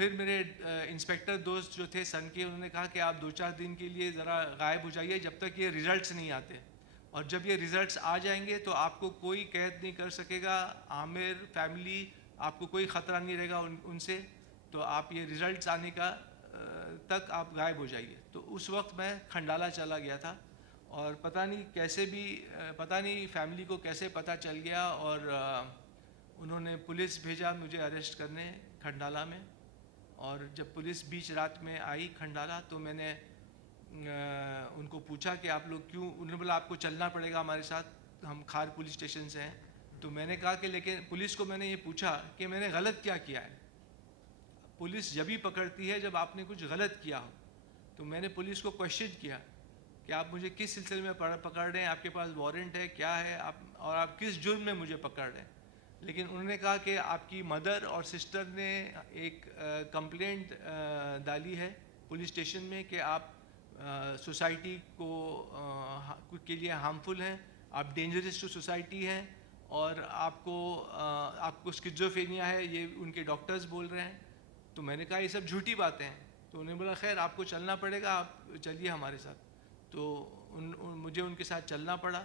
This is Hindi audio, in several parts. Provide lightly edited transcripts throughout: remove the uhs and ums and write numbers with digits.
फिर मेरे इंस्पेक्टर दोस्त जो थे सन के, उन्होंने कहा कि आप 2-4 दिन के लिए ज़रा गायब हो जाइए जब तक ये रिज़ल्ट्स नहीं आते, और जब ये रिज़ल्ट्स आ जाएंगे तो आपको कोई कैद नहीं कर सकेगा, आमिर फैमिली आपको कोई ख़तरा नहीं रहेगा उनसे, तो आप ये रिज़ल्ट्स आने का तक आप गायब हो जाइए। तो उस वक्त मैं खंडाला चला गया था, और पता नहीं कैसे भी पता नहीं फैमिली को कैसे पता चल गया, और उन्होंने पुलिस भेजा मुझे अरेस्ट करने खंडाला में। और जब पुलिस बीच रात में आई खंडाला, तो मैंने उनको पूछा कि आप लोग क्यों, उन्होंने बोला आपको चलना पड़ेगा हमारे साथ, हम खार पुलिस स्टेशन से हैं। तो मैंने कहा कि लेकिन पुलिस को मैंने ये पूछा कि मैंने गलत क्या किया है। पुलिस जब ही पकड़ती है जब आपने कुछ गलत किया हो। तो मैंने पुलिस को क्वेश्चन किया कि आप मुझे किस सिलसिले में पकड़ रहे हैं, आपके पास वारंट है क्या है, आप और आप किस जुर्म में मुझे पकड़ रहे हैं। लेकिन उन्होंने कहा कि आपकी मदर और सिस्टर ने एक कंप्लेंट डाली है पुलिस स्टेशन में कि आप सोसाइटी को के लिए हार्मफुल हैं, आप डेंजरस टू सोसाइटी हैं, और आपको स्किज़ोफ्रेनिया है, ये उनके डॉक्टर्स बोल रहे हैं। तो मैंने कहा ये सब झूठी बातें हैं। तो उन्होंने बोला खैर आपको चलना पड़ेगा, आप चलिए हमारे साथ। तो मुझे उनके साथ चलना पड़ा,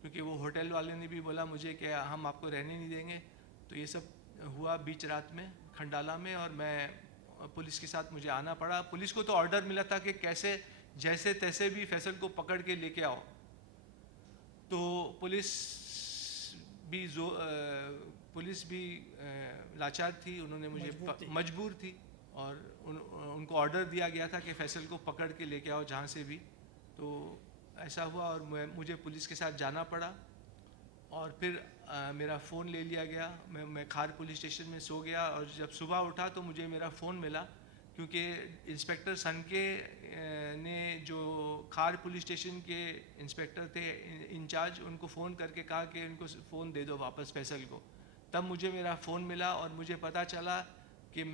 क्योंकि वो होटल वाले ने भी बोला मुझे कि हम आपको रहने नहीं देंगे। तो ये सब हुआ बीच रात में खंडाला में, और मैं पुलिस के साथ मुझे आना पड़ा। पुलिस को तो ऑर्डर मिला था कि कैसे जैसे तैसे भी फैसल को पकड़ के लेके आओ। तो पुलिस भी लाचार थी, उन्होंने मुझे मजबूर थी, और उनको ऑर्डर दिया गया था कि फैसल को पकड़ के लेके आओ जहाँ से भी। तो ऐसा हुआ, और मुझे पुलिस के साथ जाना पड़ा। और फिर मेरा फ़ोन ले लिया गया, मैं खार पुलिस स्टेशन में सो गया, और जब सुबह उठा तो मुझे मेरा फ़ोन मिला, क्योंकि इंस्पेक्टर सनके ने जो खार पुलिस स्टेशन के इंस्पेक्टर थे इंचार्ज, उनको फ़ोन करके कहा कि इनको फ़ोन दे दो वापस फैसल को। तब मुझे मेरा फ़ोन मिला, और मुझे पता चला कि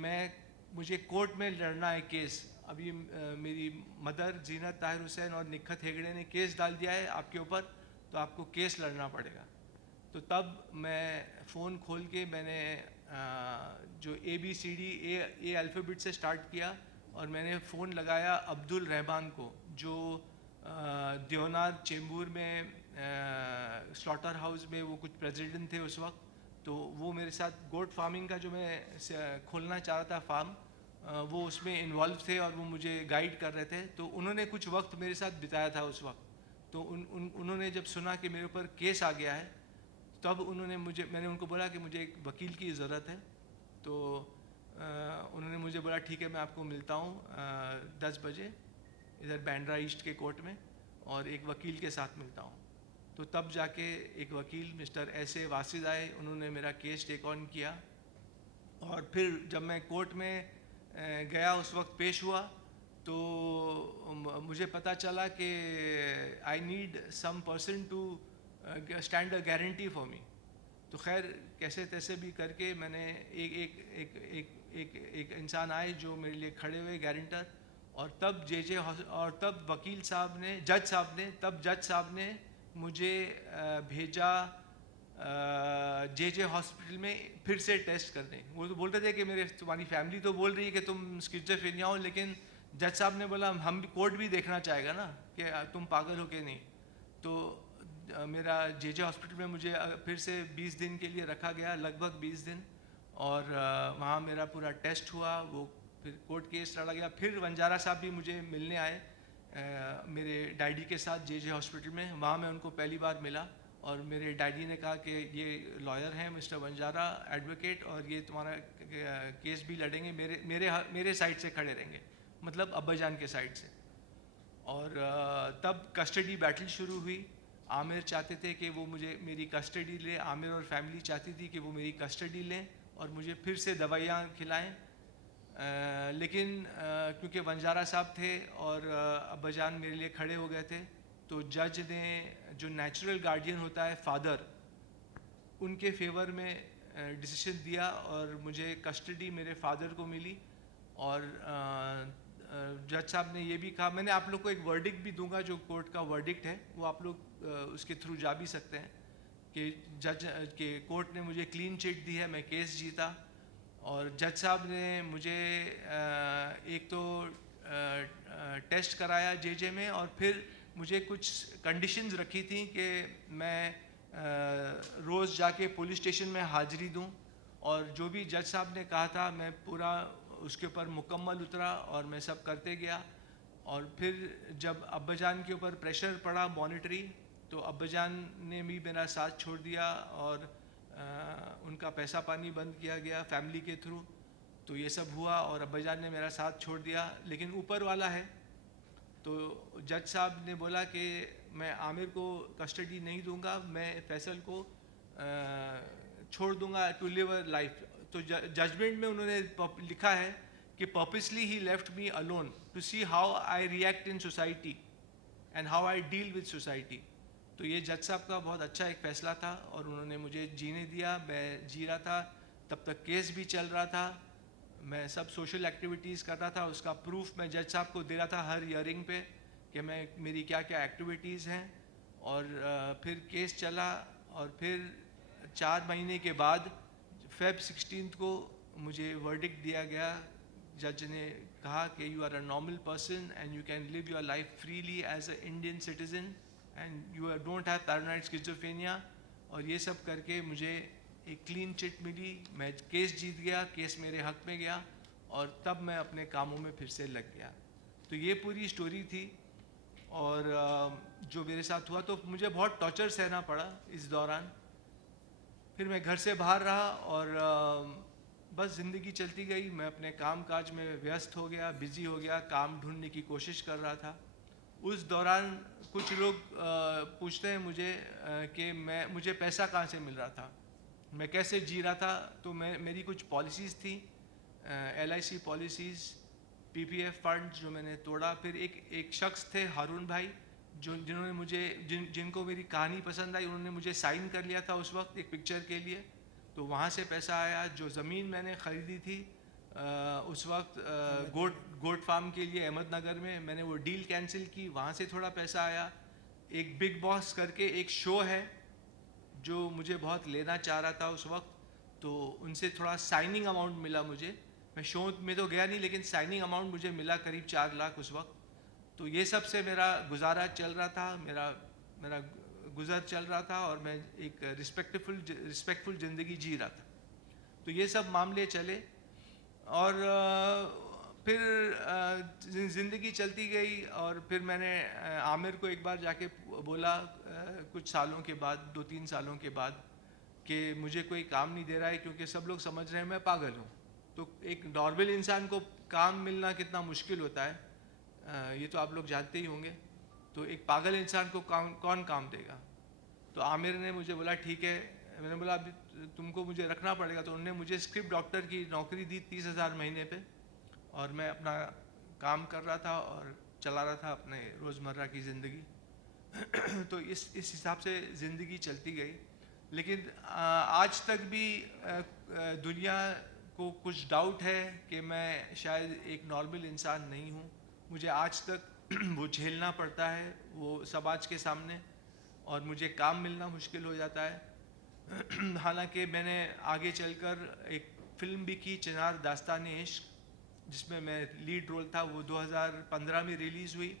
मुझे कोर्ट में लड़ना है केस। अभी मेरी मदर जीनत ताहिर हुसैन और निखत हेगड़े ने केस डाल दिया है आपके ऊपर, तो आपको केस लड़ना पड़ेगा। तो तब मैं फ़ोन खोल के मैंने जो ABCD ए अल्फ़ाबेट से स्टार्ट किया, और मैंने फ़ोन लगाया अब्दुल रहमान को, जो देवनार चेंबूर में स्लॉटर हाउस में वो कुछ प्रेसिडेंट थे उस वक्त। तो वो मेरे साथ गोट फार्मिंग का जो मैं खोलना चाह रहा था फार्म, वो उसमें इन्वॉल्व थे, और वो मुझे गाइड कर रहे थे। तो उन्होंने कुछ वक्त मेरे साथ बिताया था उस वक्त। तो उन्होंने जब सुना कि मेरे ऊपर केस आ गया है, तब मैंने उनको बोला कि मुझे एक वकील की ज़रूरत है। तो उन्होंने मुझे बोला ठीक है मैं आपको मिलता हूँ 10 बजे इधर बैंड्रा ईस्ट के कोर्ट में, और एक वकील के साथ मिलता हूँ। तो तब जाके एक वकील मिस्टर ऐसे वासिद आए, उन्होंने मेरा केस टेक ऑन किया। और फिर जब मैं कोर्ट में गया, उस वक्त पेश हुआ, तो मुझे पता चला कि I need some person to stand a guarantee for me. तो खैर कैसे तैसे भी करके मैंने एक इंसान आए जो मेरे लिए खड़े हुए गारंटर। और तब तब वकील साहब ने जज साहब ने मुझे भेजा जे हॉस्पिटल में फिर से टेस्ट करने। वो तो बोलते थे कि तुम्हारी फैमिली तो बोल रही है कि तुम स्किज़ोफ्रेनिया हो, लेकिन जज साहब ने बोला हम कोर्ट भी देखना चाहेगा ना कि तुम पागल हो कि नहीं। तो मेरा जे हॉस्पिटल में मुझे फिर से 20 दिन के लिए रखा गया, लगभग 20 दिन। और वहाँ मेरा पूरा टेस्ट हुआ, वो फिर कोर्ट केस लड़ा गया। फिर वंजारा साहब भी मुझे मिलने आए मेरे डैडी के साथ जे हॉस्पिटल में। वहाँ मैं उनको पहली बार मिला, और मेरे डैडी ने कहा कि ये लॉयर हैं मिस्टर वंजारा एडवोकेट, और ये तुम्हारा केस भी लड़ेंगे, मेरे साइड से खड़े रहेंगे, मतलब अब्बाजान के साइड से। और तब कस्टडी बैटल शुरू हुई। आमिर चाहते थे कि वो मेरी कस्टडी ले, आमिर और फैमिली चाहती थी कि वो मेरी कस्टडी लें और मुझे फिर से दवाइयाँ खिलाएं। लेकिन क्योंकि वंजारा साहब थे और अब्बाजान मेरे लिए खड़े हो गए थे, तो जज ने जो नेचुरल गार्डियन होता है फादर, उनके फेवर में डिसीजन दिया, और मुझे कस्टडी मेरे फादर को मिली। और जज साहब ने ये भी कहा, मैंने आप लोग को एक वर्डिक्ट भी दूंगा, जो कोर्ट का वर्डिक्ट है वो आप लोग उसके थ्रू जा भी सकते हैं, कि कोर्ट ने मुझे क्लीन चिट दी है, मैं केस जीता। और जज साहब ने मुझे एक तो टेस्ट कराया जेजे में, और फिर मुझे कुछ कंडीशंस रखी थी कि मैं रोज़ जाके पुलिस स्टेशन में हाज़िरी दूं, और जो भी जज साहब ने कहा था मैं पूरा उसके ऊपर मुकम्मल उतरा और मैं सब करते गया। और फिर जब अब्बाजान के ऊपर प्रेशर पड़ा मॉनिटरी, तो अब्बाजान ने भी मेरा साथ छोड़ दिया और उनका पैसा पानी बंद किया गया फैमिली के थ्रू। तो ये सब हुआ और अब्बाजान ने मेरा साथ छोड़ दिया, लेकिन ऊपर वाला है। तो जज साहब ने बोला कि मैं आमिर को कस्टडी नहीं दूंगा, मैं फैसल को छोड़ दूंगा टू लिव अ लाइफ। तो जजमेंट में उन्होंने लिखा है कि पर्पसली ही left me alone to see how I react in society and how I deal with society. तो ये जज साहब का बहुत अच्छा एक फ़ैसला था और उन्होंने मुझे जीने दिया। मैं जी रहा था, तब तक केस भी चल रहा था, मैं सब सोशल एक्टिविटीज़ कर रहा था। उसका प्रूफ मैं जज साहब को दे रहा था हर हियरिंग पे कि मैं मेरी क्या क्या एक्टिविटीज़ हैं। और फिर केस चला, और फिर 4 महीने के बाद फेब 16 को मुझे वर्डिक्ट दिया गया। जज ने कहा कि you are a normal person and you can live your life freely as a Indian citizen and you don't have paranoid schizophrenia. और ये सब करके मुझे एक क्लीन चिट मिली, मैं केस जीत गया, केस मेरे हक में गया, और तब मैं अपने कामों में फिर से लग गया। तो ये पूरी स्टोरी थी। और जो मेरे साथ हुआ, तो मुझे बहुत टॉर्चर सहना पड़ा इस दौरान। फिर मैं घर से बाहर रहा और बस ज़िंदगी चलती गई। मैं अपने काम काज में व्यस्त हो गया, बिज़ी हो गया, काम ढूंढने की कोशिश कर रहा था। उस दौरान कुछ लोग पूछते हैं मुझे कि मुझे पैसा कहाँ से मिल रहा था, मैं कैसे जी रहा था। तो मेरी कुछ पॉलिसीज़ थी, LIC पॉलिसीज़, PPF फंड, जो मैंने तोड़ा। फिर एक शख्स थे हारून भाई, जिन्होंने मुझे जिनको मेरी कहानी पसंद आई, उन्होंने मुझे साइन कर लिया था उस वक्त एक पिक्चर के लिए। तो वहाँ से पैसा आया। जो ज़मीन मैंने ख़रीदी थी उस वक्त गोट फार्म के लिए अहमदनगर में, मैंने वो डील कैंसिल की, वहाँ से थोड़ा पैसा आया। एक बिग बॉस करके एक शो है जो मुझे बहुत लेना चाह रहा था उस वक्त, तो उनसे थोड़ा साइनिंग अमाउंट मिला मुझे। मैं शो में तो गया नहीं, लेकिन साइनिंग अमाउंट मुझे मिला करीब 4 लाख उस वक्त। तो ये सब से मेरा गुजारा चल रहा था, मेरा गुज़र चल रहा था, और मैं एक रिस्पेक्टफुल ज़िंदगी जी रहा था। तो ये सब मामले चले, और फिर ज़िंदगी चलती गई। और फिर मैंने आमिर को एक बार जाके बोला कुछ सालों के बाद, 2-3 सालों के बाद, कि मुझे कोई काम नहीं दे रहा है क्योंकि सब लोग समझ रहे हैं मैं पागल हूँ। तो एक नॉर्मल इंसान को काम मिलना कितना मुश्किल होता है, ये तो आप लोग जानते ही होंगे। तो एक पागल इंसान को कौन काम देगा। तो आमिर ने मुझे बोला ठीक है। मैंने बोला अभी तुमको मुझे रखना पड़ेगा। तो उन्होंने मुझे स्क्रिप्ट डॉक्टर की नौकरी दी 30,000 महीने पे, और मैं अपना काम कर रहा था और चला रहा था अपने रोज़मर्रा की ज़िंदगी। तो इस हिसाब से ज़िंदगी चलती गई। लेकिन आज तक भी दुनिया को कुछ डाउट है कि मैं शायद एक नॉर्मल इंसान नहीं हूँ। मुझे आज तक वो झेलना पड़ता है वो समाज के सामने, और मुझे काम मिलना मुश्किल हो जाता है। हालांकि मैंने आगे चलकर एक फ़िल्म भी की, चिनार दास्तान इश्क, जिसमें मैं लीड रोल था। वो 2015 में रिलीज़ हुई।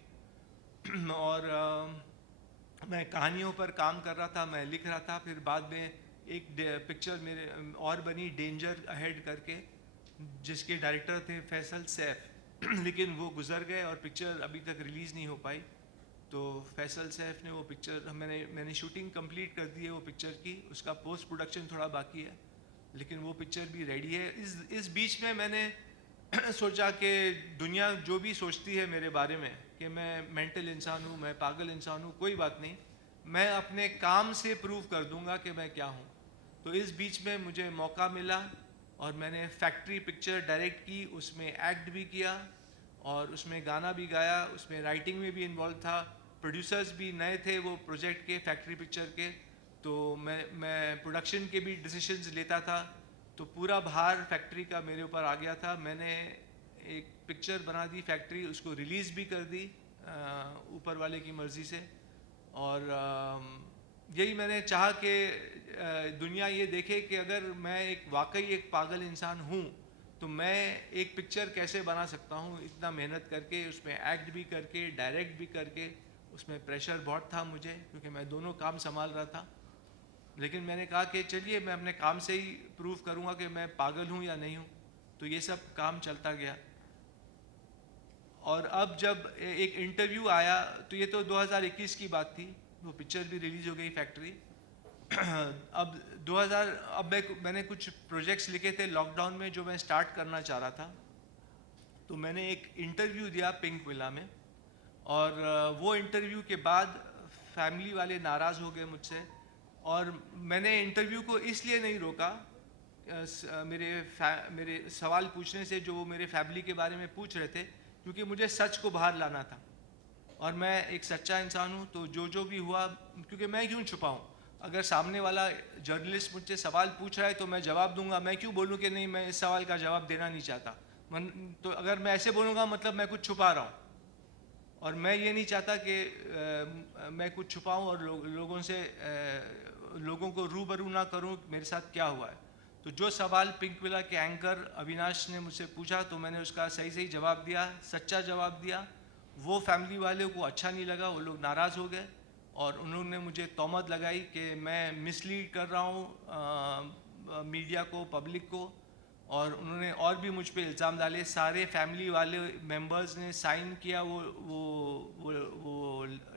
और मैं कहानियों पर काम कर रहा था, मैं लिख रहा था। फिर बाद में एक पिक्चर मेरे और बनी, डेंजर अहेड करके, जिसके डायरेक्टर थे फैसल सैफ। लेकिन वो गुजर गए और पिक्चर अभी तक रिलीज़ नहीं हो पाई। तो फैसल सैफ ने वो पिक्चर, मैंने शूटिंग कंप्लीट कर दी है वो पिक्चर की, उसका पोस्ट प्रोडक्शन थोड़ा बाकी है, लेकिन वो पिक्चर भी रेडी है। इस बीच में मैंने सोचा कि दुनिया जो भी सोचती है मेरे बारे में कि मैं मेंटल इंसान हूँ, मैं पागल इंसान हूँ, कोई बात नहीं, मैं अपने काम से प्रूव कर दूंगा कि मैं क्या हूँ। तो इस बीच में मुझे मौका मिला और मैंने फैक्ट्री पिक्चर डायरेक्ट की, उसमें एक्ट भी किया और उसमें गाना भी गाया, उसमें राइटिंग में भी इन्वॉल्व था। प्रोड्यूसर्स भी नए थे वो प्रोजेक्ट के, फैक्ट्री पिक्चर के, तो मैं प्रोडक्शन के भी डिसीजंस लेता था। तो पूरा भार फैक्ट्री का मेरे ऊपर आ गया था। मैंने एक पिक्चर बना दी फैक्ट्री, उसको रिलीज़ भी कर दी ऊपर वाले की मर्ज़ी से। और यही मैंने चाहा कि दुनिया ये देखे कि अगर मैं वाकई एक पागल इंसान हूँ तो मैं एक पिक्चर कैसे बना सकता हूँ इतना मेहनत करके, उसमें एक्ट भी करके, डायरेक्ट भी करके। उसमें प्रेशर बहुत था मुझे क्योंकि मैं दोनों काम संभाल रहा था। लेकिन मैंने कहा कि चलिए मैं अपने काम से ही प्रूव करूँगा कि मैं पागल हूँ या नहीं हूँ। तो ये सब काम चलता गया। और अब जब एक इंटरव्यू आया, तो ये तो 2021 की बात थी, वो पिक्चर भी रिलीज हो गई फैक्ट्री। अब 2000 अब मैंने कुछ प्रोजेक्ट्स लिखे थे लॉकडाउन में जो मैं स्टार्ट करना चाह रहा था। तो मैंने एक इंटरव्यू दिया पिंक विला में, और वो इंटरव्यू के बाद फैमिली वाले नाराज़ हो गए मुझसे। और मैंने इंटरव्यू को इसलिए नहीं रोका, मेरे सवाल पूछने से जो मेरे फैमिली के बारे में पूछ रहे थे, क्योंकि मुझे सच को बाहर लाना था। और मैं एक सच्चा इंसान हूँ, तो जो भी हुआ, क्योंकि मैं क्यों छुपाऊँ। अगर सामने वाला जर्नलिस्ट मुझसे सवाल पूछ रहा है तो मैं जवाब दूंगा। मैं क्यों बोलूँ कि नहीं, मैं इस सवाल का जवाब देना नहीं चाहता। तो अगर मैं ऐसे बोलूँगा मतलब मैं कुछ छुपा रहा हूँ। और मैं ये नहीं चाहता कि मैं कुछ छुपाऊँ और लोगों को रूबरू ना करूँ मेरे साथ क्या हुआ है। तो जो सवाल पिंक विला के एंकर अविनाश ने मुझसे पूछा, तो मैंने उसका सही सही जवाब दिया, सच्चा जवाब दिया। वो फैमिली वालों को अच्छा नहीं लगा, वो लोग नाराज़ हो गए और उन्होंने मुझे तोहमत लगाई कि मैं मिसलीड कर रहा हूँ मीडिया को, पब्लिक को। और उन्होंने और भी मुझ पे इल्ज़ाम डाले। सारे फैमिली वाले मेंबर्स ने साइन किया वो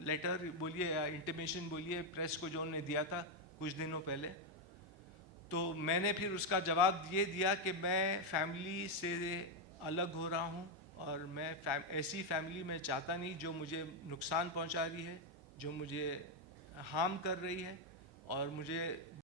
लेटर बोलिए या इंटीमेशन बोलिए, प्रेस को जो उन्होंने दिया था कुछ दिनों पहले। तो मैंने फिर उसका जवाब ये दिया कि मैं फैमिली से अलग हो रहा हूँ, और मैं ऐसी फैमिली मैं चाहता नहीं जो मुझे नुकसान पहुँचा रही है, जो मुझे हार्म कर रही है। और मुझे